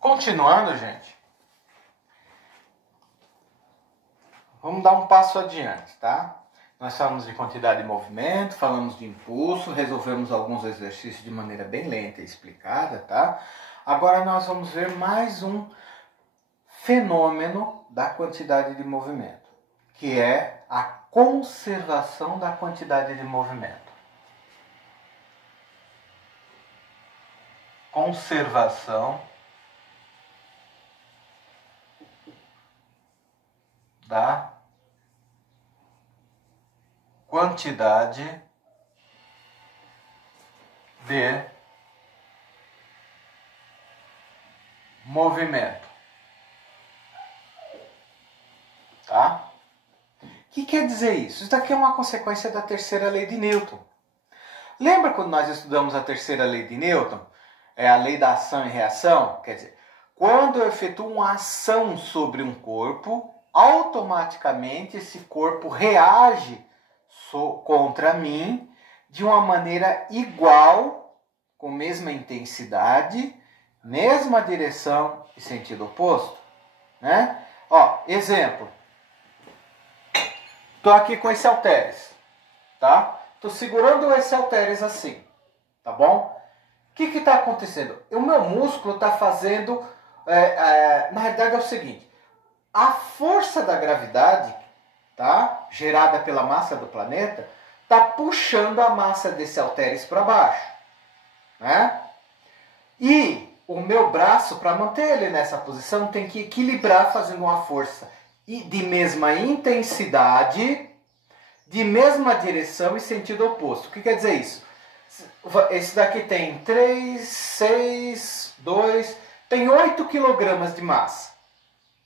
Continuando, gente. Vamos dar um passo adiante, tá? Nós falamos de quantidade de movimento, falamos de impulso, resolvemos alguns exercícios de maneira bem lenta e explicada, tá? Agora nós vamos ver mais um fenômeno da quantidade de movimento, que é a conservação da quantidade de movimento. Conservação da quantidade de movimento. Tá? O que quer dizer isso? Isso daqui é uma consequência da terceira lei de Newton. Lembra quando nós estudamos a terceira lei de Newton? É a lei da ação e reação? Quer dizer, quando eu efetuo uma ação sobre um corpo, automaticamente esse corpo reage contra mim de uma maneira igual, com mesma intensidade, mesma direção e sentido oposto, né? Ó, exemplo. Tô aqui com esse halteres, tá? Tô segurando esse halteres assim, tá bom? O que está acontecendo? O meu músculo está fazendo, na realidade é o seguinte, a força da gravidade, tá, gerada pela massa do planeta, está puxando a massa desse halteres para baixo, né? E o meu braço, para manter ele nessa posição, tem que equilibrar fazendo uma força de mesma intensidade, de mesma direção e sentido oposto. O que quer dizer isso? Esse daqui tem 3, 6, 2, tem 8 kg de massa,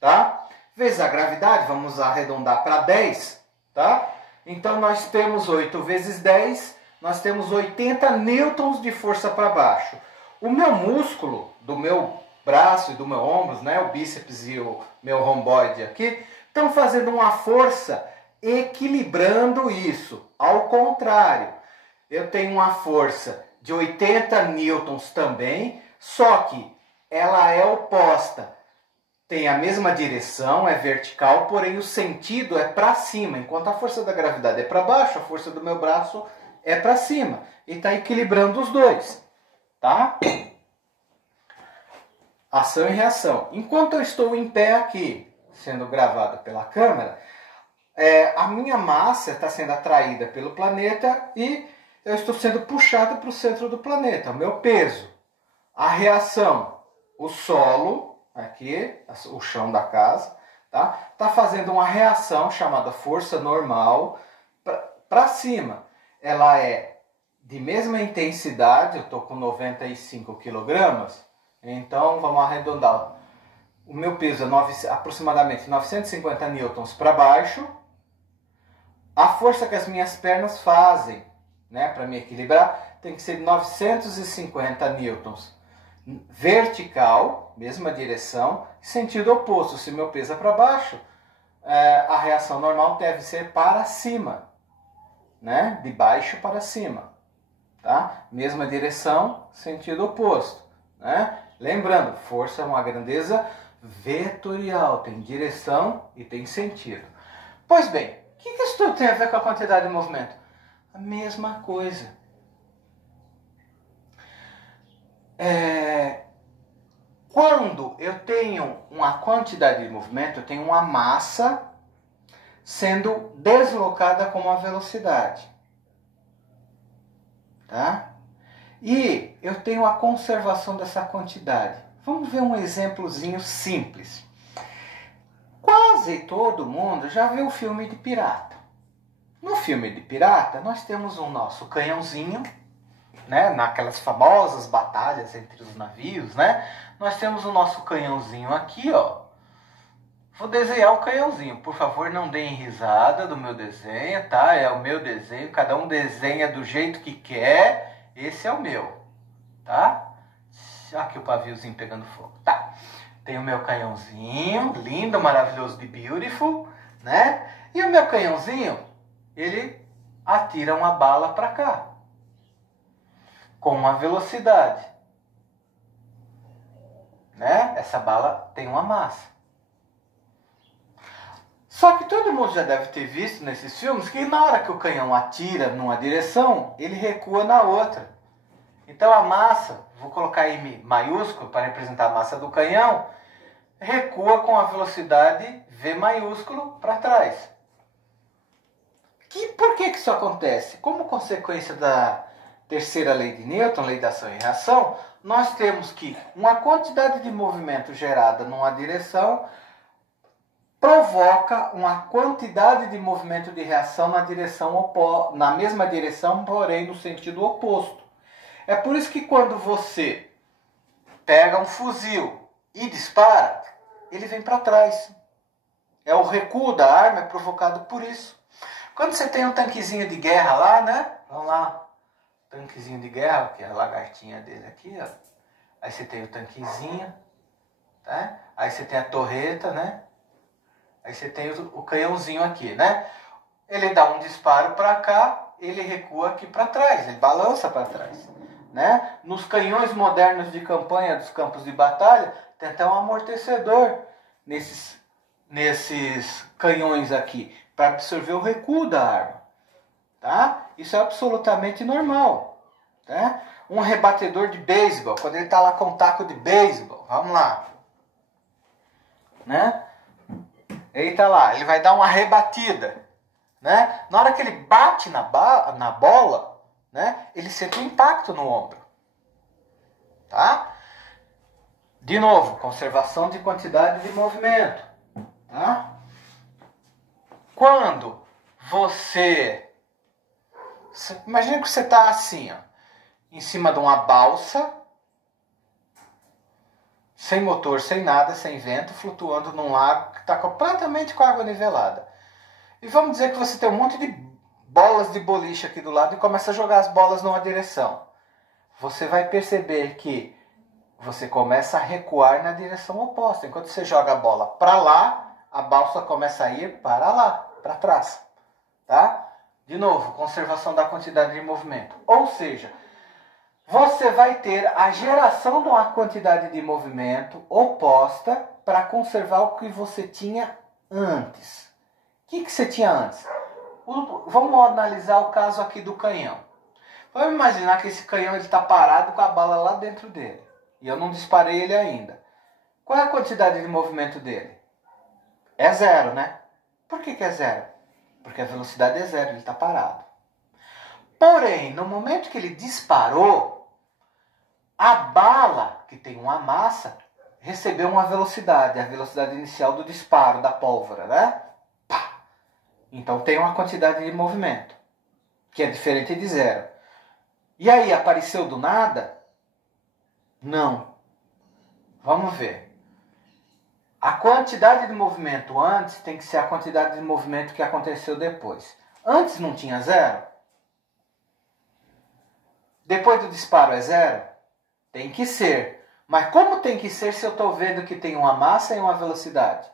tá? Vezes a gravidade, vamos arredondar para 10, tá? Então nós temos 8 vezes 10, nós temos 80 newtons de força para baixo. O meu músculo do meu braço e do meu ombro, né, o bíceps e o meu romboide aqui, estão fazendo uma força equilibrando isso. Ao contrário, eu tenho uma força de 80 newtons também, só que ela é oposta. Tem a mesma direção, é vertical, porém o sentido é para cima. Enquanto a força da gravidade é para baixo, a força do meu braço é para cima. E está equilibrando os dois. Tá? Ação e reação. Enquanto eu estou em pé aqui, sendo gravado pela câmera, a minha massa está sendo atraída pelo planeta e eu estou sendo puxado para o centro do planeta, o meu peso. A reação, o solo, aqui, o chão da casa, tá? Tá fazendo uma reação chamada força normal para cima. Ela é de mesma intensidade, eu estou com 95 kg, então vamos arredondar. O meu peso é aproximadamente 950 newtons para baixo. A força que as minhas pernas fazem, né, para me equilibrar, tem que ser 950 newtons. Vertical, mesma direção, sentido oposto. Se meu peso é para baixo, a reação normal deve ser para cima, né? De baixo para cima, tá? Mesma direção, sentido oposto, né? Lembrando, força é uma grandeza vetorial, tem direção e tem sentido. Pois bem, o que isso tudo tem a ver com a quantidade de movimento? A mesma coisa. Quando eu tenho uma quantidade de movimento, eu tenho uma massa sendo deslocada com uma velocidade. Tá? E eu tenho a conservação dessa quantidade. Vamos ver um exemplozinho simples. Quase todo mundo já viu o filme de pirata. No filme de pirata, nós temos o nosso canhãozinho, né, naquelas famosas batalhas entre os navios, né? Nós temos o nosso canhãozinho aqui, ó. Vou desenhar o canhãozinho. Por favor, não deem risada do meu desenho, tá? É o meu desenho. Cada um desenha do jeito que quer. Esse é o meu, tá? Aqui o paviozinho pegando fogo. Tá. Tem o meu canhãozinho, lindo, maravilhoso, de beautiful, né? E o meu canhãozinho, ele atira uma bala para cá. Com uma velocidade. né? Essa bala tem uma massa. Só que todo mundo já deve ter visto nesses filmes que na hora que o canhão atira numa direção, ele recua na outra. Então a massa, vou colocar M maiúsculo para representar a massa do canhão, recua com a velocidade V maiúsculo para trás. Por que isso acontece? Como consequência da terceira lei de Newton, lei da ação e reação, nós temos que uma quantidade de movimento gerada numa direção provoca uma quantidade de movimento de reação na mesma direção, porém no sentido oposto. É por isso que quando você pega um fuzil e dispara, ele vem para trás. O recuo da arma é provocado por isso. Quando você tem um tanquezinho de guerra lá, né? Vamos lá, tanquezinho de guerra, que é a lagartinha dele aqui, ó. Aí você tem o tanquezinho, tá? Aí você tem a torreta, né? Aí você tem o canhãozinho aqui, né? Ele dá um disparo para cá, ele recua aqui para trás, ele balança para trás, né? Nos canhões modernos de campanha dos campos de batalha, tem até um amortecedor nesses canhões aqui, para absorver o recuo da arma, tá? Isso é absolutamente normal, tá? Um rebatedor de beisebol, quando ele está lá com um taco de beisebol, vamos lá, né? Ele está lá, ele vai dar uma rebatida, né? Na hora que ele bate na bola, né? Ele sente um impacto no ombro, tá? De novo, conservação de quantidade de movimento, tá? Quando imagina que você está assim, ó, em cima de uma balsa, sem motor, sem nada, sem vento, flutuando num lago que está completamente com água nivelada. E vamos dizer que você tem um monte de bolas de boliche aqui do lado e começa a jogar as bolas numa direção. Você vai perceber que você começa a recuar na direção oposta. Enquanto você joga a bola para lá, a balsa começa a ir para lá, para trás. Tá? De novo, conservação da quantidade de movimento. Ou seja, você vai ter a geração de uma quantidade de movimento oposta para conservar o que você tinha antes. O que você tinha antes? Vamos analisar o caso aqui do canhão. Vamos imaginar que esse canhão está parado com a bala lá dentro dele. E eu não disparei ele ainda. Qual é a quantidade de movimento dele? É zero, né? Por que é zero? Porque a velocidade é zero, ele está parado. Porém, no momento que ele disparou, a bala, que tem uma massa, recebeu uma velocidade, a velocidade inicial do disparo da pólvora, né? Pá! Então tem uma quantidade de movimento, que é diferente de zero. E aí, apareceu do nada? Não. Vamos ver. A quantidade de movimento antes tem que ser a quantidade de movimento que aconteceu depois. Antes não tinha zero? Depois do disparo é zero? Tem que ser. Mas como tem que ser se eu estou vendo que tem uma massa e uma velocidade?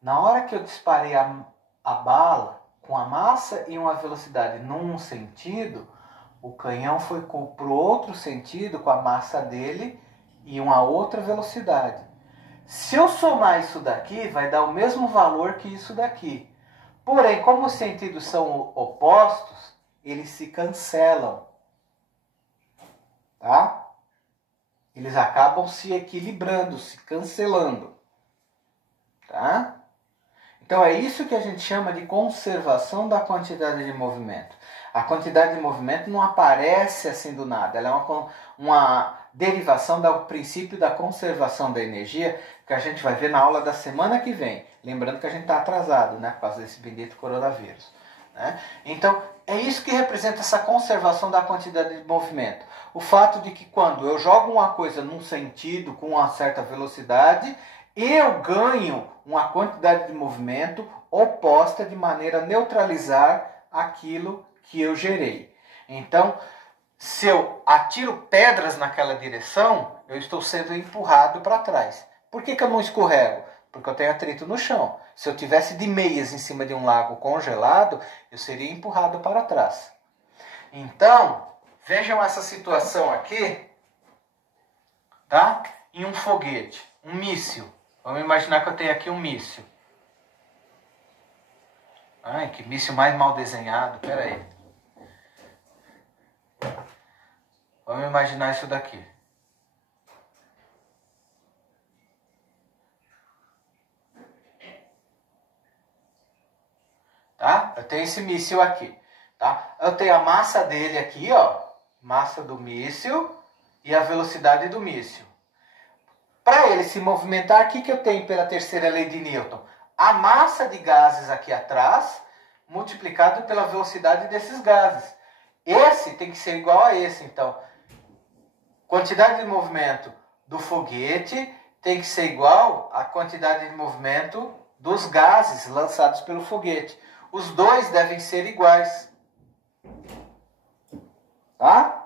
Na hora que eu disparei a bala com a massa e uma velocidade num sentido, o canhão foi para o outro sentido com a massa dele e uma outra velocidade. Se eu somar isso daqui, vai dar o mesmo valor que isso daqui. Porém, como os sentidos são opostos, eles se cancelam. Tá? Eles acabam se equilibrando, se cancelando. Tá? Então é isso que a gente chama de conservação da quantidade de movimento. A quantidade de movimento não aparece assim do nada. Ela é uma derivação do princípio da conservação da energia que a gente vai ver na aula da semana que vem. Lembrando que a gente está atrasado, né, por causa desse bendito coronavírus. Né? Então, é isso que representa essa conservação da quantidade de movimento. O fato de que quando eu jogo uma coisa num sentido, com uma certa velocidade, eu ganho uma quantidade de movimento oposta de maneira a neutralizar aquilo que eu gerei. Então, se eu atiro pedras naquela direção, eu estou sendo empurrado para trás. Por que eu não escorrego? Porque eu tenho atrito no chão. Se eu tivesse de meias em cima de um lago congelado, eu seria empurrado para trás. Então, vejam essa situação aqui tá? Em um foguete, um míssil. Vamos imaginar que eu tenho aqui um míssil. Ai, que míssil mais mal desenhado, pera aí. Vamos imaginar isso daqui. Tá? Eu tenho esse míssil aqui, tá? Eu tenho a massa dele aqui, ó, massa do míssil e a velocidade do míssil. Para ele se movimentar, o que eu tenho pela terceira lei de Newton? A massa de gases aqui atrás, multiplicado pela velocidade desses gases. Esse tem que ser igual a esse, então. Quantidade de movimento do foguete tem que ser igual à quantidade de movimento dos gases lançados pelo foguete. Os dois devem ser iguais. Tá?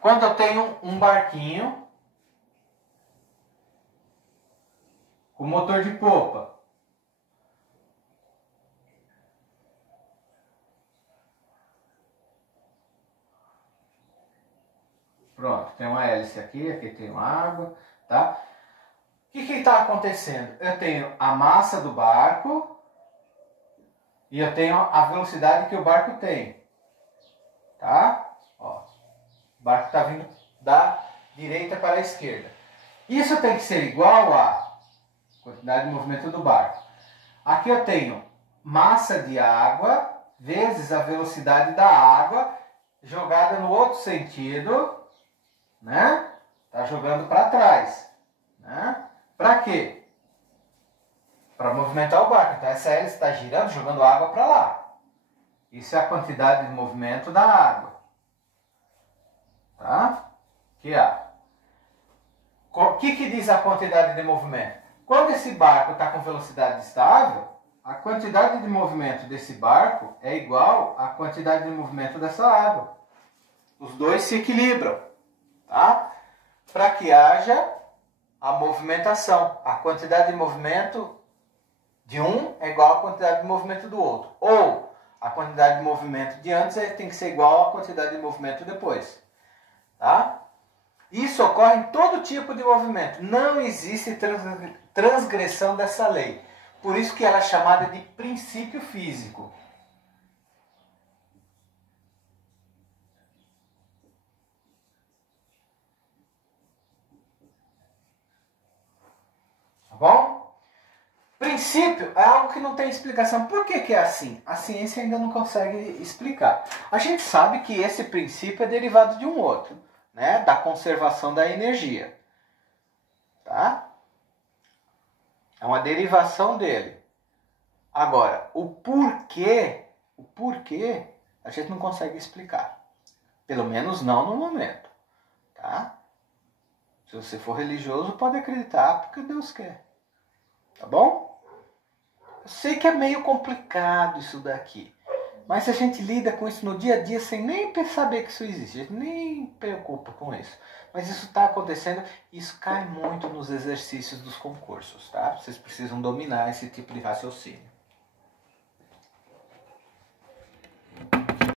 Quando eu tenho um barquinho com motor de popa, pronto, tem uma hélice aqui, aqui tem água, tá? O que está acontecendo? Eu tenho a massa do barco e eu tenho a velocidade que o barco tem, tá? Ó, o barco está vindo da direita para a esquerda. Isso tem que ser igual à quantidade de movimento do barco. Aqui eu tenho massa de água vezes a velocidade da água jogada no outro sentido, né? Tá jogando para trás, né? Para quê? Para movimentar o barco. Então essa hélice está girando, jogando água para lá. Isso é a quantidade de movimento da água. Tá? Aqui, ó. O que diz a quantidade de movimento? Quando esse barco está com velocidade estável, a quantidade de movimento desse barco é igual à quantidade de movimento dessa água. Os dois se equilibram, tá? Para que haja a movimentação. A quantidade de movimento de um é igual à quantidade de movimento do outro. Ou a quantidade de movimento de antes tem que ser igual à quantidade de movimento depois. Tá? Isso ocorre em todo tipo de movimento. Não existe transgressão dessa lei. Por isso que ela é chamada de princípio físico. Tá bom? Princípio é algo que não tem explicação. Por que é assim? A ciência ainda não consegue explicar. A gente sabe que esse princípio é derivado de um outro, né? Da conservação da energia. Tá? É uma derivação dele. Agora, o porquê, a gente não consegue explicar. Pelo menos não no momento. Tá? Se você for religioso, pode acreditar porque Deus quer. Tá bom? Eu sei que é meio complicado isso daqui. Mas se a gente lida com isso no dia a dia sem nem saber que isso existe, a gente nem preocupa com isso. Mas isso está acontecendo e isso cai muito nos exercícios dos concursos, tá? Vocês precisam dominar esse tipo de raciocínio.